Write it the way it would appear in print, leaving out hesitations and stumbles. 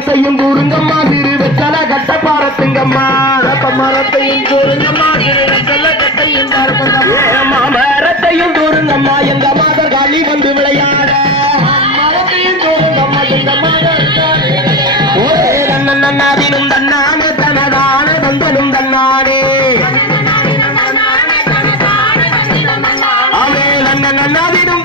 மரத்தையும் கூறுங்கம்மா திரு வெச்சல கட்ட பாரத்துங்கம்மா மரத்தையும் கூறுங்கம்மா திரு வெச்சல கட்டையும் பாரத்துங்கம்மா மரத்தையும் கூறுங்கம்மா எங்க மாதர் காளி வந்து விளையாட மரத்தையும் கூறுங்கம்மா எங்க மாதர் ஓரே நன்னாதினும் தன்னானே தனதான தந்தனும் தன்னானே அவே நன்னாதினும்